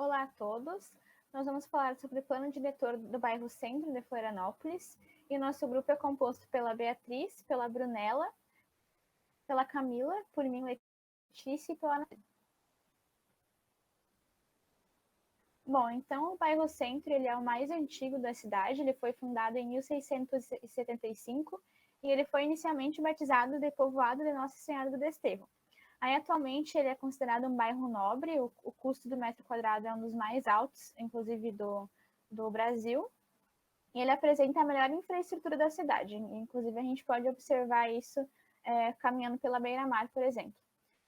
Olá a todos. Nós vamos falar sobre o plano diretor do bairro Centro de Florianópolis. E o nosso grupo é composto pela Beatriz, pela Brunella, pela Camila, por mim, Letícia e pela Ana. Bom, então o bairro Centro ele é o mais antigo da cidade. Ele foi fundado em 1675 e ele foi inicialmente batizado de Povoado de Nossa Senhora do Desterro. Aí, atualmente, ele é considerado um bairro nobre, o custo do metro quadrado é um dos mais altos, inclusive, do Brasil, e ele apresenta a melhor infraestrutura da cidade. Inclusive, a gente pode observar isso caminhando pela beira-mar, por exemplo.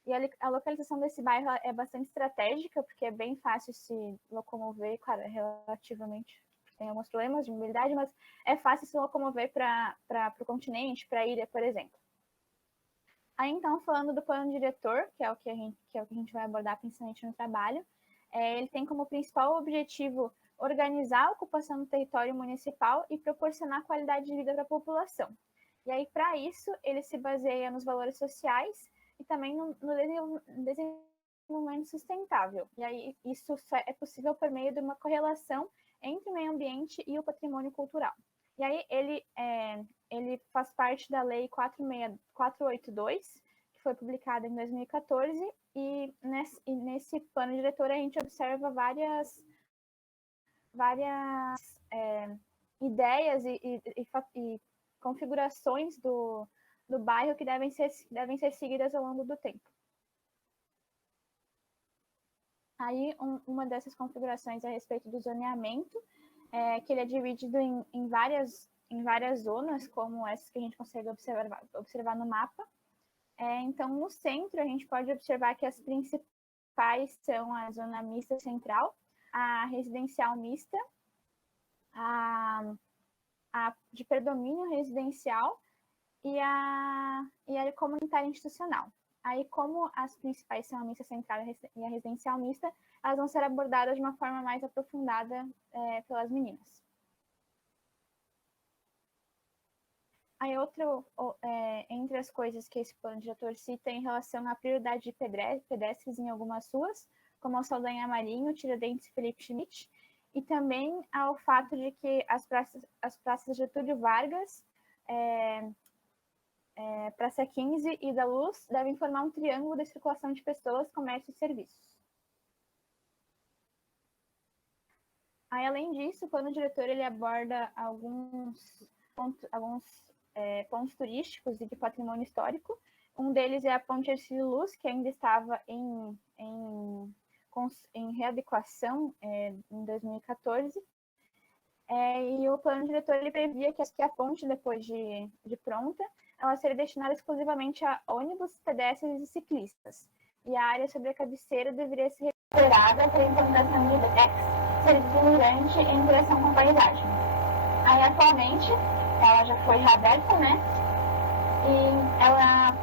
E a localização desse bairro é bastante estratégica, porque é bem fácil se locomover, claro, relativamente tem alguns problemas de mobilidade, mas é fácil se locomover para o continente, para a ilha, por exemplo. Aí, então, falando do plano diretor, que é o que a gente vai abordar principalmente no trabalho, ele tem como principal objetivo organizar a ocupação do território municipal e proporcionar qualidade de vida para a população. E aí, para isso, ele se baseia nos valores sociais e também no desenvolvimento sustentável. E aí, isso é possível por meio de uma correlação entre o meio ambiente e o patrimônio cultural. E aí, ele faz parte da Lei 482, que foi publicada em 2014, e nesse plano diretor a gente observa várias ideias e configurações do bairro que devem ser seguidas ao longo do tempo. Aí, uma dessas configurações é a respeito do zoneamento, que ele é dividido em várias zonas, como essas que a gente consegue observar no mapa. Então, no centro, a gente pode observar que as principais são a zona mista central, a residencial mista, a de predomínio residencial e a comunitária institucional. Aí, como as principais são a mista central e a residencial mista, elas vão ser abordadas de uma forma mais aprofundada pelas meninas. Aí, entre as coisas que esse plano diretor cita em relação à prioridade de pedestres em algumas ruas, como o Saldanha Marinho, Tiradentes e Felipe Schmidt, e também ao fato de que as praças Getúlio Vargas, Praça 15 e da Luz devem formar um triângulo de circulação de pessoas, comércio e serviços. Aí, além disso, o plano diretor ele aborda alguns pontos turísticos e de patrimônio histórico. Um deles é a Ponte Hercílio Luz, que ainda estava em readequação em 2014. E o plano diretor ele previa que a ponte, depois de pronta, ela seria destinada exclusivamente a ônibus, pedestres e ciclistas. E a área sobre a cabeceira deveria ser recuperada para a implantação de serviço durante em direção com a paisagem. Aí, atualmente, ela já foi reaberta, né? E ela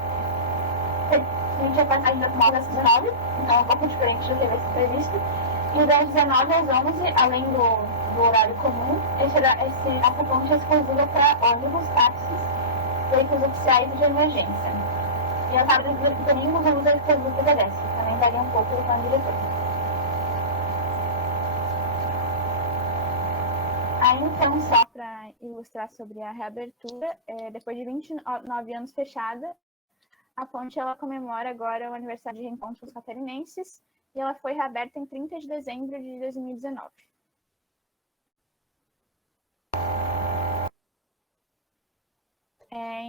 permite a passagem das motos às 19, então é um pouco diferente do que havia previsto. E das 19 às 11, além do horário comum, essa ponte é exclusiva para ônibus, táxis, veículos oficiais e de emergência. E a sábado e domingo vamos a exclusiva para pedestre, também varia um pouco do plano diretor. Aí, então, só para ilustrar sobre a reabertura, depois de 29 anos fechada, a ponte ela comemora agora o aniversário de reencontro com os catarinenses e ela foi reaberta em 30 de dezembro de 2019.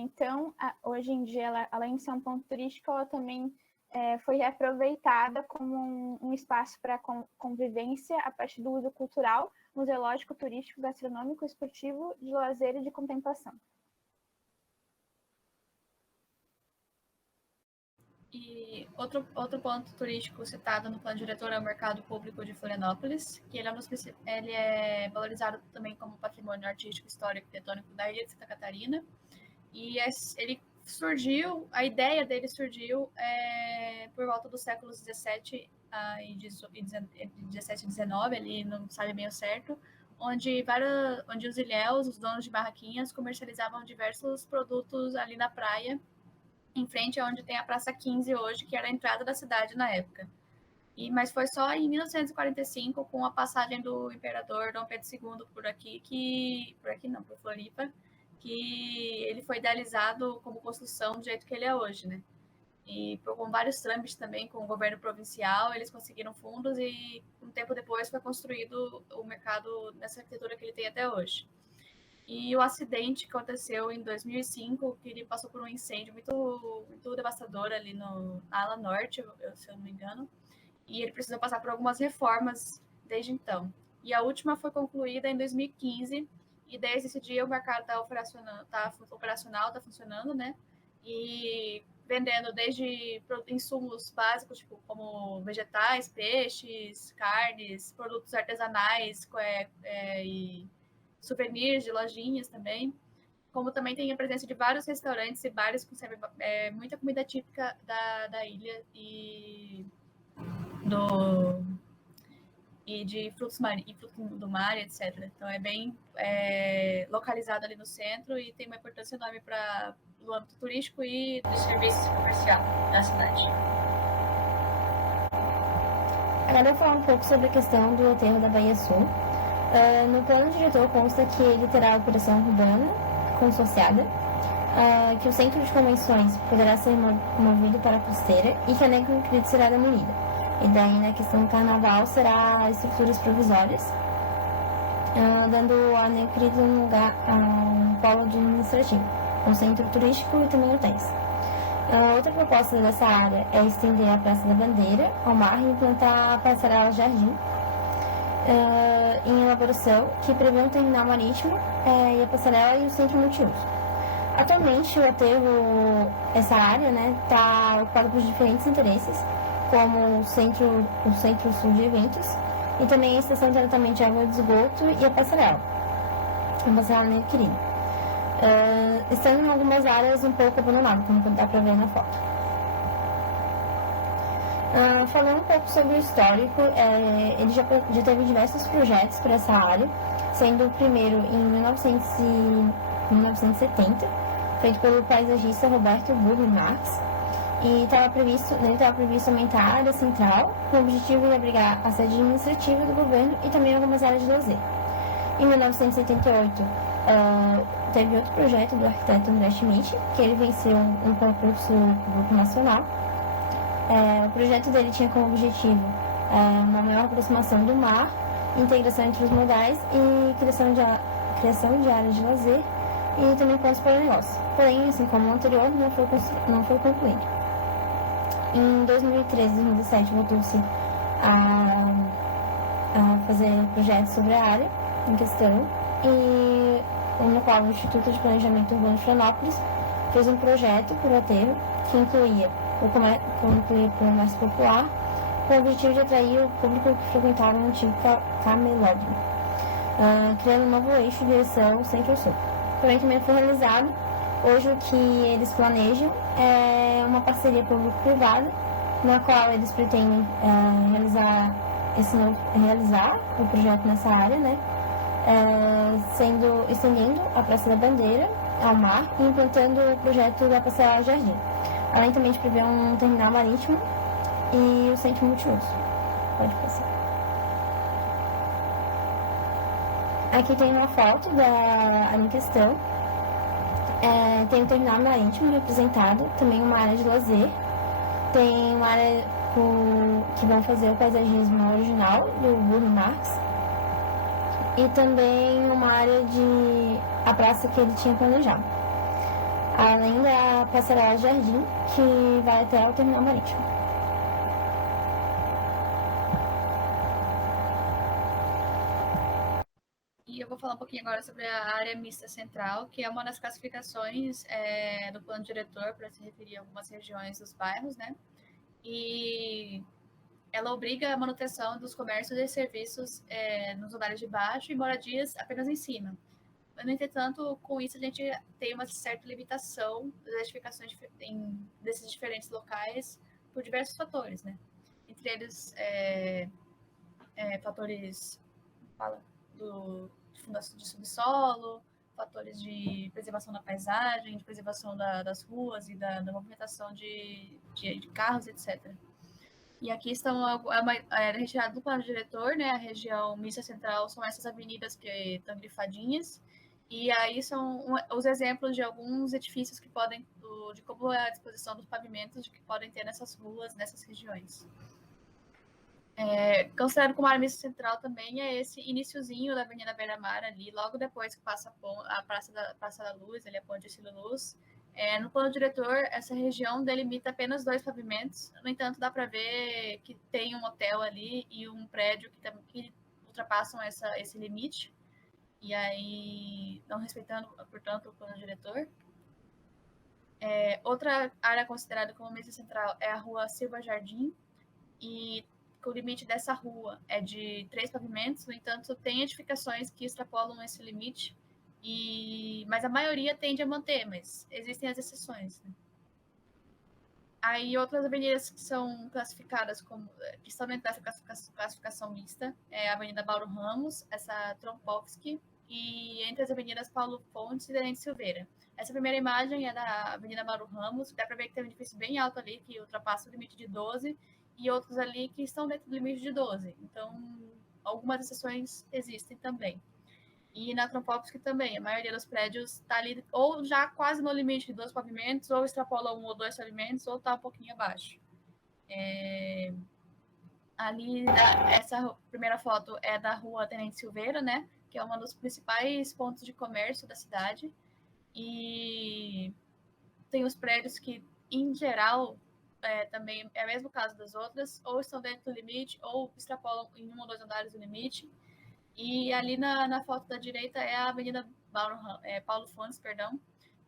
Então, hoje em dia, ela, além de ser um ponto turístico, ela também foi reaproveitada como um espaço para convivência a partir do uso cultural, museológico, turístico, gastronômico, esportivo, de lazer e de contemplação. E outro ponto turístico citado no plano diretor é o Mercado Público de Florianópolis, que ele é valorizado também como patrimônio artístico, histórico e arquitetônico da ilha de Santa Catarina. E a ideia dele surgiu por volta dos séculos 17 e 17 e 19, ele não sabe bem o certo, onde os ilhéus, os donos de barraquinhas, comercializavam diversos produtos ali na praia, em frente a onde tem a Praça 15 hoje, que era a entrada da cidade na época. Mas foi só em 1945, com a passagem do imperador Dom Pedro II por aqui, por Floripa, que ele foi idealizado como construção do jeito que ele é hoje, né? E com vários trâmites também com o governo provincial, eles conseguiram fundos e um tempo depois foi construído o mercado nessa arquitetura que ele tem até hoje. E o acidente que aconteceu em 2005, que ele passou por um incêndio muito devastador ali na ala norte, se eu não me engano, e ele precisou passar por algumas reformas desde então. E a última foi concluída em 2015, e desde esse dia o mercado está operacional, está funcionando, né? E vendendo desde insumos básicos, tipo, como vegetais, peixes, carnes, produtos artesanais e souvenirs de lojinhas também. Como também tem a presença de vários restaurantes e bares que servem muita comida típica da ilha do, e de frutos do mar, etc. Então é bem localizado ali no centro e tem uma importância enorme para o âmbito turístico e do serviço comercial da cidade. Agora eu vou falar um pouco sobre a questão do aterro da Baía Sul. No plano diretor consta que ele terá operação urbana consorciada, que o centro de convenções poderá ser movido para a costeira e que a Negrito será demolida. E daí, na questão do carnaval, será estruturas provisórias, dando a Negrito um lugar, um polo administrativo, um centro turístico e também hotéis. Outra proposta dessa área é estender a Praça da Bandeira ao mar e implantar a Passarela Jardim, em elaboração, que prevê um terminal marítimo e a passarela e o centro multiuso. Atualmente, o aterro, essa área, está ocupada por diferentes interesses, como o centro sul de eventos e também a estação de tratamento de água de esgoto e a passarela meio querida. Estão em algumas áreas um pouco abandonadas, como dá para ver na foto. Falando um pouco sobre o histórico, ele já teve diversos projetos para essa área, sendo o primeiro em 1970, feito pelo paisagista Roberto Burle Marx, e estava previsto aumentar a área central, com o objetivo de abrigar a sede administrativa do governo e também algumas áreas de lazer. Em 1978, teve outro projeto do arquiteto André Schmidt, que ele venceu um concurso público nacional. O projeto dele tinha como objetivo uma maior aproximação do mar, integração entre os modais e criação de áreas de lazer e também pontos para negócio. Porém, assim como o anterior, não foi concluído. Em 2013 e 2017 voltou-se a fazer projetos sobre a área em questão, e no qual o Instituto de Planejamento Urbano de Florianópolis fez um projeto para o aterro que incluía o comércio popular, com o objetivo de atrair o público que frequentava o antigo camelódromo, criando um novo eixo de direção centro-sul. Porém, também foi realizado. Hoje, o que eles planejam é uma parceria público-privada, na qual eles pretendem realizar o projeto nessa área, estendendo a Praça da Bandeira ao mar e implantando o projeto da Passarela Jardim, além também de prever um terminal marítimo e o centro multiuso. Pode passar. Aqui tem uma foto da área em questão. Tem um terminal marítimo representado, também uma área de lazer, tem uma área que vão fazer o paisagismo original do Burle Marx e também uma área a praça que ele tinha planejado, além da Passarela Jardim, que vai até o terminal marítimo. E eu vou falar um pouquinho agora sobre a área mista central, que é uma das classificações do plano diretor para se referir a algumas regiões dos bairros, né? E ela obriga a manutenção dos comércios e serviços nos andares de baixo e moradias apenas em cima. No entretanto, com isso a gente tem uma certa limitação das edificações desses diferentes locais por diversos fatores, né? Entre eles, fatores de subsolo, fatores de preservação da paisagem, de preservação das ruas e da movimentação de carros, etc. E aqui estão retirado do plano diretor, né? A região mista central são essas avenidas que estão grifadinhas. E aí são os exemplos de alguns edifícios que podem, de como é a disposição dos pavimentos de que podem ter nessas ruas, nessas regiões. Considerado como área mista central também é esse iniciozinho da Avenida Beira-Mar ali, logo depois que passa a Praça da Luz, ali a Ponte Cílio Luz. No plano diretor, essa região delimita apenas 2 pavimentos, no entanto, dá para ver que tem um hotel ali e um prédio que ultrapassam esse limite, e aí não respeitando, portanto, o plano diretor. Outra área considerada como mista central é a Rua Silva Jardim, e o limite dessa rua é de 3 pavimentos, no entanto, tem edificações que extrapolam esse limite, mas a maioria tende a manter, mas existem as exceções. Né? Aí outras avenidas que são classificadas como, que estão dentro dessa classificação mista, é a Avenida Mauro Ramos, essa Trompovski, e entre as avenidas Paulo Fontes e Tenente Silveira. Essa primeira imagem é da Avenida Mauro Ramos, dá para ver que tem um edifício bem alto ali, que ultrapassa o limite de 12, e outros ali que estão dentro do limite de 12. Então, algumas exceções existem também. E na Trompovski também, a maioria dos prédios está ali ou já quase no limite de 2 pavimentos, ou extrapola 1 ou 2 pavimentos, ou está um pouquinho abaixo. Ali, essa primeira foto é da Rua Tenente Silveira, né? Que é um dos principais pontos de comércio da cidade. E tem os prédios que, em geral, também é o mesmo caso das outras, ou estão dentro do limite, ou extrapolam em 1 ou 2 andares do limite. E ali na foto da direita é a Avenida Paulo Fontes, perdão,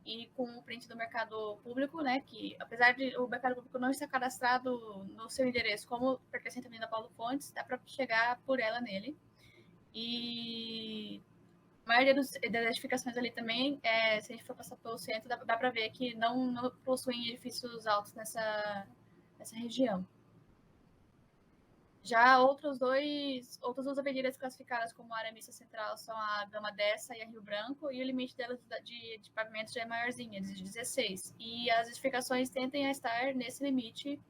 e com o print do mercado público, né, que apesar de o mercado público não estar cadastrado no seu endereço como pertencente à Avenida Paulo Fontes, dá para chegar por ela nele. E a maioria das edificações ali também, se a gente for passar pelo centro, dá para ver que não possuem edifícios altos nessa região. Já outras duas avenidas classificadas como área mista central são a Gama Dessa e a Rio Branco, e o limite delas de pavimento já é maiorzinho, é de 16. E as edificações tendem a estar nesse limite,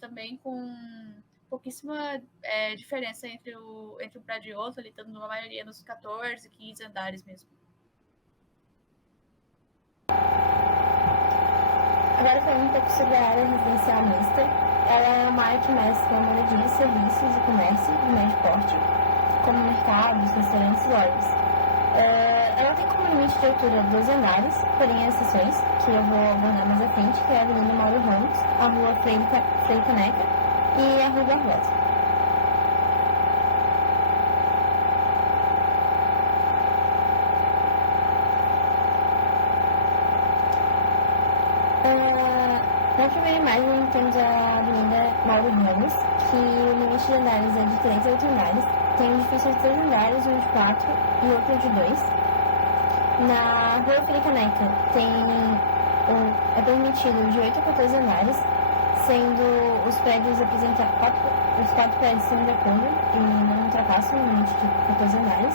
também com pouquíssima diferença entre um prédio e outro, ali estando na maioria nos 14, 15 andares mesmo. Agora falando um pouco sobre a área residencial mista, ela é uma área que mescla moradia, serviços e comércio de médio porte, como mercados, restaurantes e lojas. Ela tem como limite de altura 12 andares, porém há exceções, que eu vou abordar mais à frente, que é a Avenida Mauro Ramos, a Rua Frei Caneca e a Rua Barbosa. Na primeira imagem temos a Avenida Mauro Ramos, que o limite de andares é de 3 a 8 andares. Tem um edifício de 3 andares, um de 4 e outro de 2. Na Rua Frei Caneca é permitido de 8 a 14 andares, sendo os prédios apresentados, os 4 prédios estão de acordo e não ultrapassam o limite de 14 andares.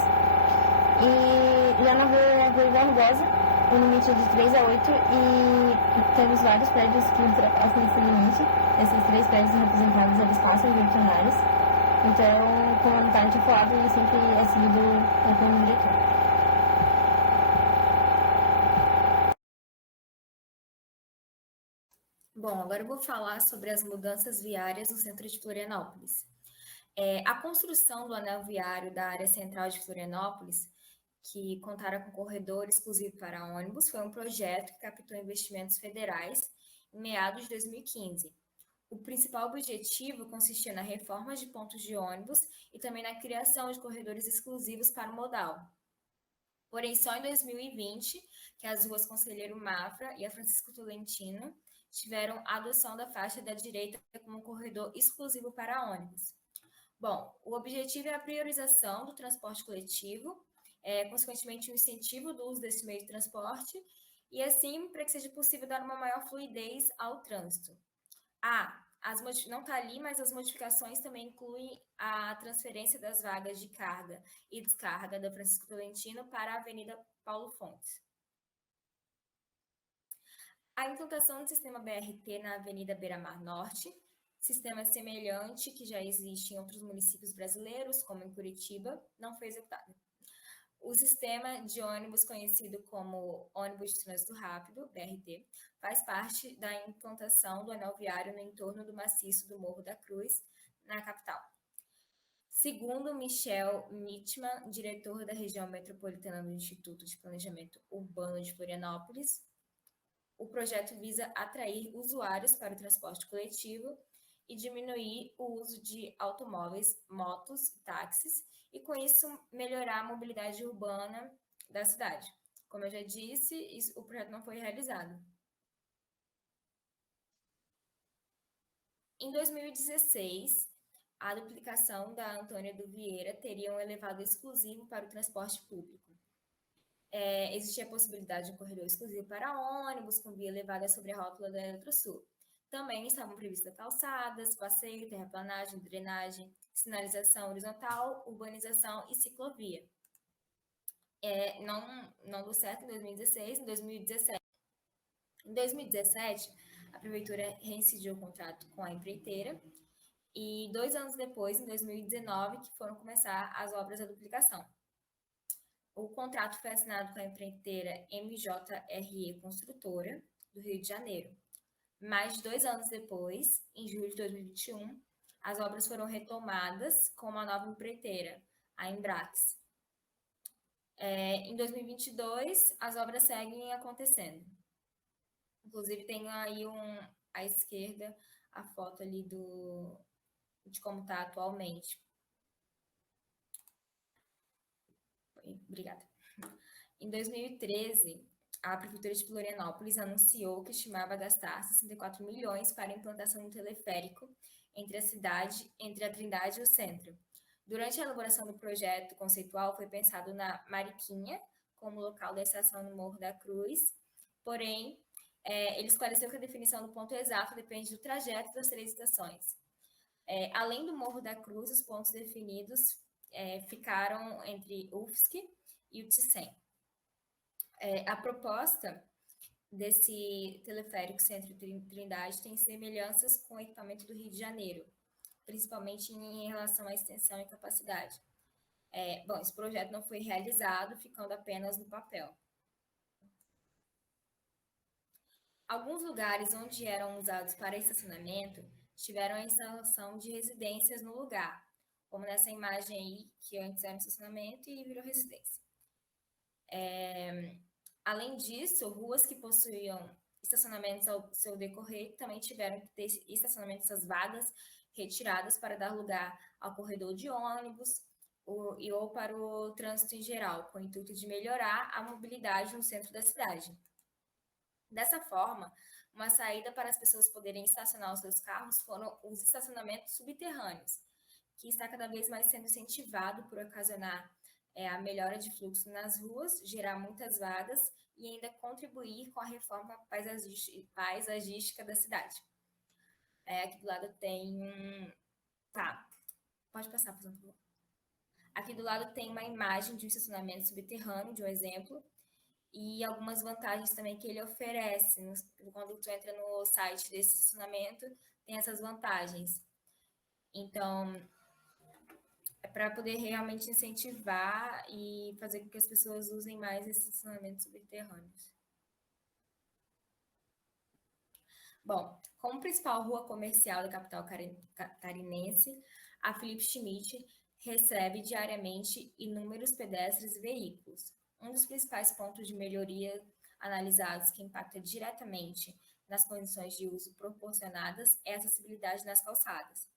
E já na Rua Barbosa, o limite é de 3 a 8 e temos vários prédios que ultrapassam esse limite. Esses 3 prédios representados, eles passam de 8 andares. Então, como a Natália tinha falado, ele sempre é seguido pelo diretor. Bom, agora eu vou falar sobre as mudanças viárias no centro de Florianópolis. A construção do anel viário da área central de Florianópolis, que contara com corredor exclusivo para ônibus, foi um projeto que captou investimentos federais em meados de 2015. O principal objetivo consistia na reforma de pontos de ônibus e também na criação de corredores exclusivos para o modal. Porém, só em 2020, que as ruas Conselheiro Mafra e a Francisco Tolentino tiveram a adoção da faixa da direita como corredor exclusivo para ônibus. Bom, o objetivo é a priorização do transporte coletivo, consequentemente o incentivo do uso desse meio de transporte, e assim, para que seja possível dar uma maior fluidez ao trânsito. Não está ali, mas as modificações também incluem a transferência das vagas de carga e descarga da Francisco Tolentino para a Avenida Paulo Fontes. A implantação do sistema BRT na Avenida Beira-Mar Norte, Sistema semelhante que já existe em outros municípios brasileiros, como em Curitiba, não foi executado. O sistema de ônibus conhecido como ônibus de trânsito rápido, BRT, faz parte da implantação do anel viário no entorno do maciço do Morro da Cruz, na capital. Segundo Michel Mitman, diretor da região metropolitana do Instituto de Planejamento Urbano de Florianópolis, o projeto visa atrair usuários para o transporte coletivo e diminuir o uso de automóveis, motos e táxis, e com isso melhorar a mobilidade urbana da cidade. Como eu já disse, o projeto não foi realizado. Em 2016, a duplicação da Antônia do Vieira teria um elevado exclusivo para o transporte público. Existia a possibilidade de um corredor exclusivo para ônibus, com via elevada sobre a rótula da Eletrosul. Também estavam previstas calçadas, passeio, terraplanagem, drenagem, sinalização horizontal, urbanização e ciclovia. Não deu certo em 2016, em 2017. Em 2017, a prefeitura reincidiu o contrato com a empreiteira e 2 anos depois, em 2019, que foram começar as obras da duplicação. O contrato foi assinado com a empreiteira MJRE Construtora, do Rio de Janeiro. Mais de 2 anos depois, em julho de 2021, as obras foram retomadas com uma nova empreiteira, a Embrax. Em 2022, as obras seguem acontecendo. Inclusive, tem aí à esquerda a foto ali de como está atualmente. Obrigada. Em 2013, a Prefeitura de Florianópolis anunciou que estimava gastar 64 milhões para a implantação do teleférico entre a Trindade e o centro. Durante a elaboração do projeto conceitual, foi pensado na Mariquinha como local da estação no Morro da Cruz, porém, ele esclareceu que a definição do ponto exato depende do trajeto das 3 estações. Além do Morro da Cruz, os pontos definidos ficaram entre UFSC e o Ticem. A proposta desse teleférico Centro-Trindade tem semelhanças com o equipamento do Rio de Janeiro, principalmente em relação à extensão e capacidade. Esse projeto não foi realizado, ficando apenas no papel. Alguns lugares onde eram usados para estacionamento tiveram a instalação de residências no lugar, como nessa imagem aí, que antes era um estacionamento e virou residência. Além disso, ruas que possuíam estacionamentos ao seu decorrer também tiveram que ter estacionamentos vagas retiradas para dar lugar ao corredor de ônibus ou para o trânsito em geral, com o intuito de melhorar a mobilidade no centro da cidade. Dessa forma, uma saída para as pessoas poderem estacionar os seus carros foram os estacionamentos subterrâneos, que está cada vez mais sendo incentivado por ocasionar a melhora de fluxo nas ruas, gerar muitas vagas e ainda contribuir com a reforma paisagística da cidade. Aqui do lado tem pode passar, por favor. Aqui do lado tem uma imagem de um estacionamento subterrâneo, de um exemplo, e algumas vantagens também que ele oferece. Quando tu entra no site desse estacionamento, tem essas vantagens. Então, para poder realmente incentivar e fazer com que as pessoas usem mais esses estacionamentos subterrâneos. Bom, como principal rua comercial da capital catarinense, a Felipe Schmidt recebe diariamente inúmeros pedestres e veículos. Um dos principais pontos de melhoria analisados que impacta diretamente nas condições de uso proporcionadas é a acessibilidade nas calçadas.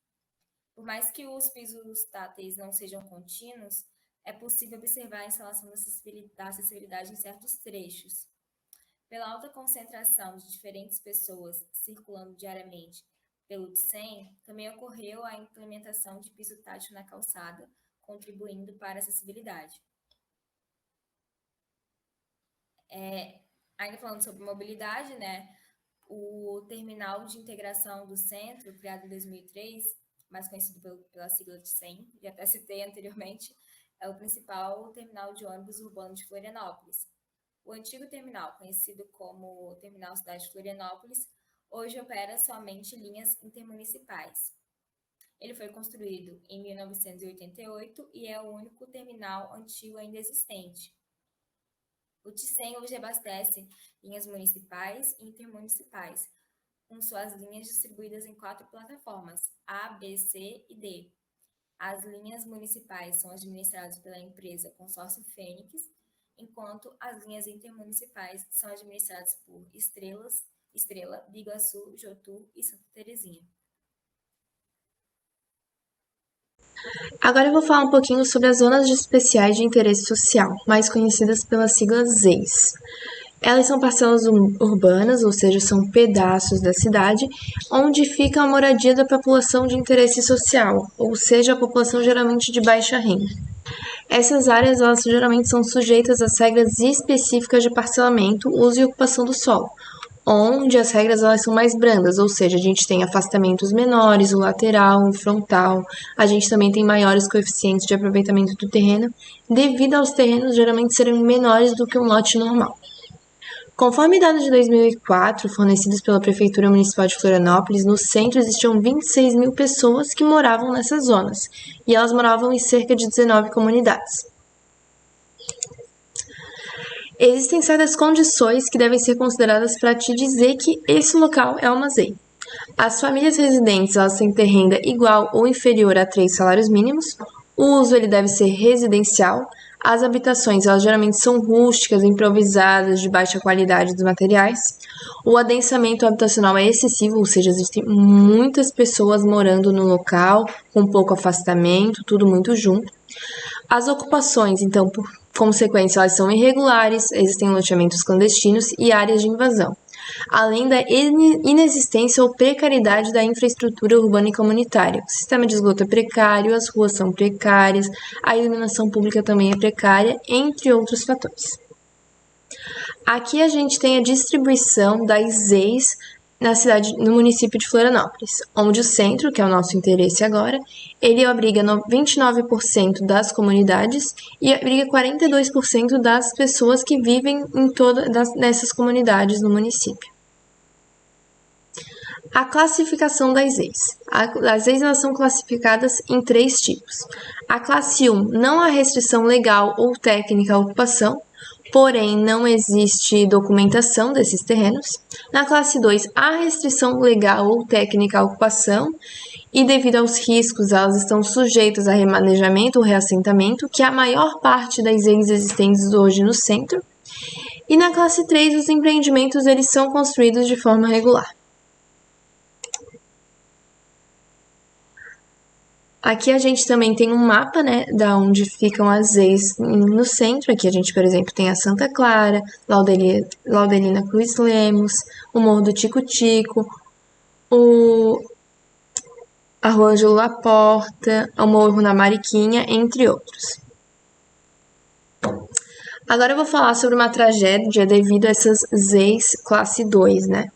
Por mais que os pisos táteis não sejam contínuos, é possível observar a instalação da acessibilidade em certos trechos. Pela alta concentração de diferentes pessoas circulando diariamente pelo Ticem, também ocorreu a implementação de piso tátil na calçada, contribuindo para a acessibilidade. Ainda falando sobre mobilidade, o terminal de integração do centro, criado em 2003, mais conhecido pela sigla Ticem, já até citei anteriormente, é o principal terminal de ônibus urbano de Florianópolis. O antigo terminal, conhecido como Terminal Cidade de Florianópolis, Hoje opera somente linhas intermunicipais. Ele foi construído em 1988 e é o único terminal antigo ainda existente. O Ticem hoje abastece linhas municipais e intermunicipais, com suas linhas distribuídas em 4 plataformas, A, B, C e D. As linhas municipais são administradas pela empresa Consórcio Fênix, enquanto as linhas intermunicipais são administradas por Estrela, Biguaçu, Jotu e Santa Terezinha. Agora eu vou falar um pouquinho sobre as zonas especiais de interesse social, mais conhecidas pelas siglas ZEIS. Elas são parcelas urbanas, ou seja, são pedaços da cidade, onde fica a moradia da população de interesse social, ou seja, a população geralmente de baixa renda. Essas áreas elas geralmente são sujeitas às regras específicas de parcelamento, uso e ocupação do solo, onde as regras elas são mais brandas, ou seja, a gente tem afastamentos menores, o lateral, o frontal, a gente também tem maiores coeficientes de aproveitamento do terreno, devido aos terrenos geralmente serem menores do que um lote normal. Conforme dados de 2004, fornecidos pela Prefeitura Municipal de Florianópolis, no centro existiam 26 mil pessoas que moravam nessas zonas, e elas moravam em cerca de 19 comunidades. Existem certas condições que devem ser consideradas para te dizer que esse local é uma ZEI. As famílias residentes elas têm que ter renda igual ou inferior a 3 salários mínimos. O uso ele deve ser residencial. As habitações elas geralmente são rústicas, improvisadas, de baixa qualidade dos materiais. O adensamento habitacional é excessivo, ou seja, existem muitas pessoas morando no local, com pouco afastamento, tudo muito junto. As ocupações, então, por consequência, elas são irregulares, existem loteamentos clandestinos e áreas de invasão, além da inexistência ou precariedade da infraestrutura urbana e comunitária. O sistema de esgoto é precário, as ruas são precárias, a iluminação pública também é precária, entre outros fatores. Aqui a gente tem a distribuição das ZEIs no município de Florianópolis, onde o centro, que é o nosso interesse agora, ele abriga 29% das comunidades e abriga 42% das pessoas que vivem nessas comunidades no município. A classificação das ZEIs. As ZEIs elas são classificadas em 3 tipos. A classe 1, não há restrição legal ou técnica à ocupação, porém não existe documentação desses terrenos. Na classe 2, há restrição legal ou técnica à ocupação e devido aos riscos, elas estão sujeitas a remanejamento ou reassentamento, que é a maior parte das ZEIs existentes hoje no centro. E na classe 3, os empreendimentos eles são construídos de forma regular. Aqui a gente também tem um mapa, né, da onde ficam as ZEIs no centro. Aqui a gente, por exemplo, tem a Santa Clara, Laudelina Cruz Lemos, o Morro do Tico-Tico, a Rua Ângelo Laporta, o Morro na Mariquinha, entre outros. Agora eu vou falar sobre uma tragédia devido a essas ZEIs classe 2, né?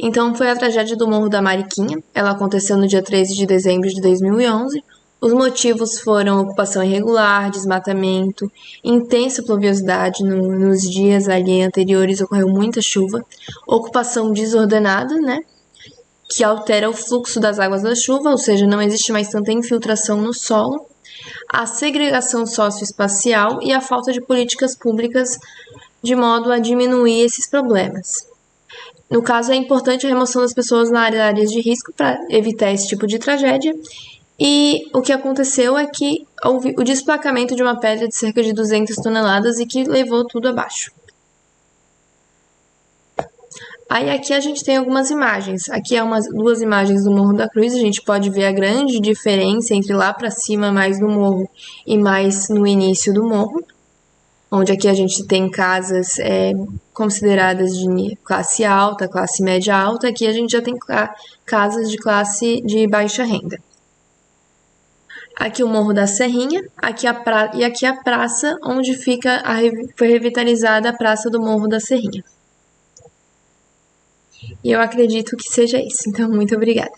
Então, foi a tragédia do Morro da Mariquinha. Ela aconteceu no dia 13 de dezembro de 2011. Os motivos foram ocupação irregular, desmatamento, intensa pluviosidade nos dias ali anteriores, ocorreu muita chuva, ocupação desordenada, né, que altera o fluxo das águas da chuva, ou seja, não existe mais tanta infiltração no solo, a segregação socioespacial e a falta de políticas públicas de modo a diminuir esses problemas. No caso, é importante a remoção das pessoas nas áreas de risco para evitar esse tipo de tragédia. E o que aconteceu é que houve o desplacamento de uma pedra de cerca de 200 toneladas e que levou tudo abaixo. Aí aqui a gente tem algumas imagens. Aqui é duas imagens do Morro da Cruz. A gente pode ver a grande diferença entre lá para cima, mais no morro, e mais no início do morro, onde aqui a gente tem casas consideradas de classe alta, classe média alta. Aqui a gente já tem casas de classe de baixa renda. Aqui o Morro da Serrinha, e aqui a praça onde foi revitalizada a Praça do Morro da Serrinha. E eu acredito que seja isso. Então, muito obrigada.